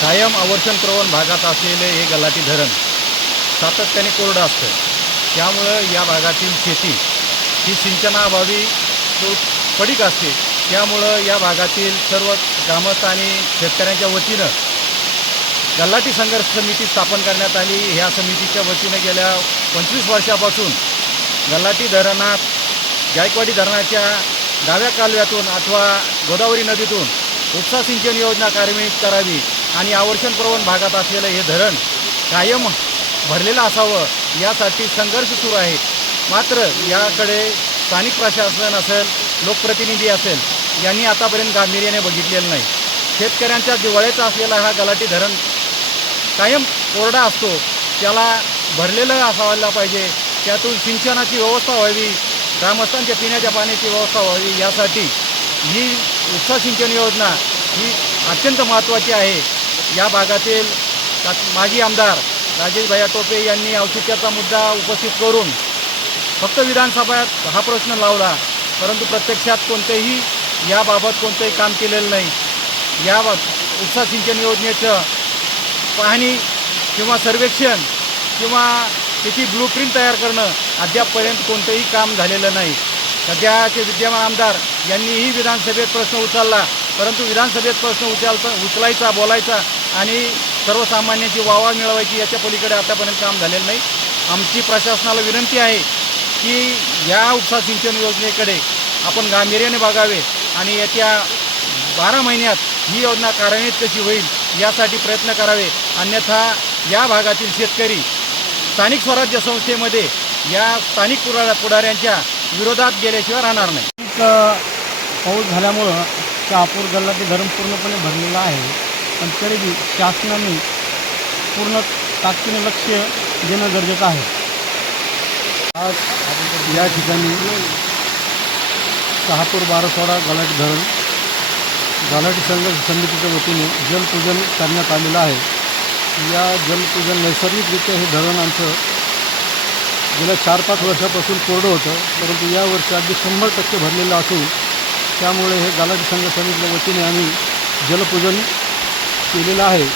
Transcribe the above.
कायम आवर्षण प्रवण भागात असलेले हे गलाटी धरण सातत्याने कोरडं असतं. त्यामुळं या भागातील शेती ही सिंचनाअभावी पडीक असते. त्यामुळं या भागातील सर्व ग्रामस्थ आणि शेतकऱ्यांच्या वतीनं गल्लाटी संघर्ष समिती स्थापन करण्यात आली. ह्या समितीच्या वतीनं गेल्या पंचवीस वर्षापासून गल्लाटी धरणात जायकवाडी धरणाच्या डाव्या कालव्यातून अथवा गोदावरी नदीतून उपसा सिंचन योजना कार्यान्वित करावी. आणि आवर्षण प्रवण भागात असलेलं हे धरण कायम भरलेलं असावं यासाठी संघर्ष सुरू आहे. मात्र याकडे स्थानिक प्रशासन असेल लोकप्रतिनिधी असेल यांनी आतापर्यंत गांभीर्याने बघितलेलं नाही. शेतकऱ्यांच्या दिवाळीचा असलेला हा गलाटी धरण कायम कोरडा असतो. त्याला भरलेलं असायला पाहिजे. त्यातून सिंचनाची व्यवस्था व्हावी ग्रामस्थांच्या पिण्याच्या पाण्याची व्यवस्था व्हावी यासाठी ही उपसा सिंचन योजना ही अत्यंत महत्त्वाची आहे. या भागातील माजी आमदार राजेश भैया टोपे यांनी औचित्याचा मुद्दा उपस्थित करून फक्त विधानसभेत हा प्रश्न लावला परंतु प्रत्यक्षात कोणतेही याबाबत कोणतंही काम केलेलं नाही. या बा- उपसा सिंचन योजनेचं पाहणी किंवा सर्वेक्षण किंवा त्याची ब्लूप्रिंट तयार करणं अद्यापपर्यंत कोणतंही काम झालेलं नाही. सध्याचे विद्यमान आमदार यांनीही विधानसभेत प्रश्न उचलला. परंतु विधानसभेत प्रश्न उचलता उचलायचा बोलायचा आणि सर्वसामान्यांची वावा मिळवायची याच्या पलीकडे आतापर्यंत काम झालेलं नाही. आमची प्रशासनाला विनंती आहे की या उपसा सिंचन योजनेकडे आपण गांभीर्याने बघावे आणि येत्या बारा महिन्यात ही योजना कार्यान्वित कशी होईल यासाठी प्रयत्न करावे. अन्यथा या भागातील शेतकरी स्थानिक स्वराज्य संस्थेमध्ये या स्थानिक पुरा पुढाऱ्यांच्या विरोधात गेल्याशिवाय राहणार नाही. पाऊस झाल्यामुळं शहापूर गल्लाचे धरण पूर्णपणे भरलेलं आहे. पण तरीही शासनाने पूर्ण ताकदीने लक्ष देणं गरजेचं आहे. आज या ठिकाणी शहापूर बारसवाडा गलाट धरण गलाटी संघर्ष समितीच्या वतीने जलपूजन करण्यात आलेलं आहे. या जलपूजन नैसर्गिकरित्या हे धरण आमचं गेल्या चार पाच वर्षापासून कोरडं होतं परंतु यावर्षी अगदी शंभर टक्के भरलेलं असून त्यामुळे हे गालाटी संघ समितीच्या वतीने आम्ही जलपूजन केलेलं आहे.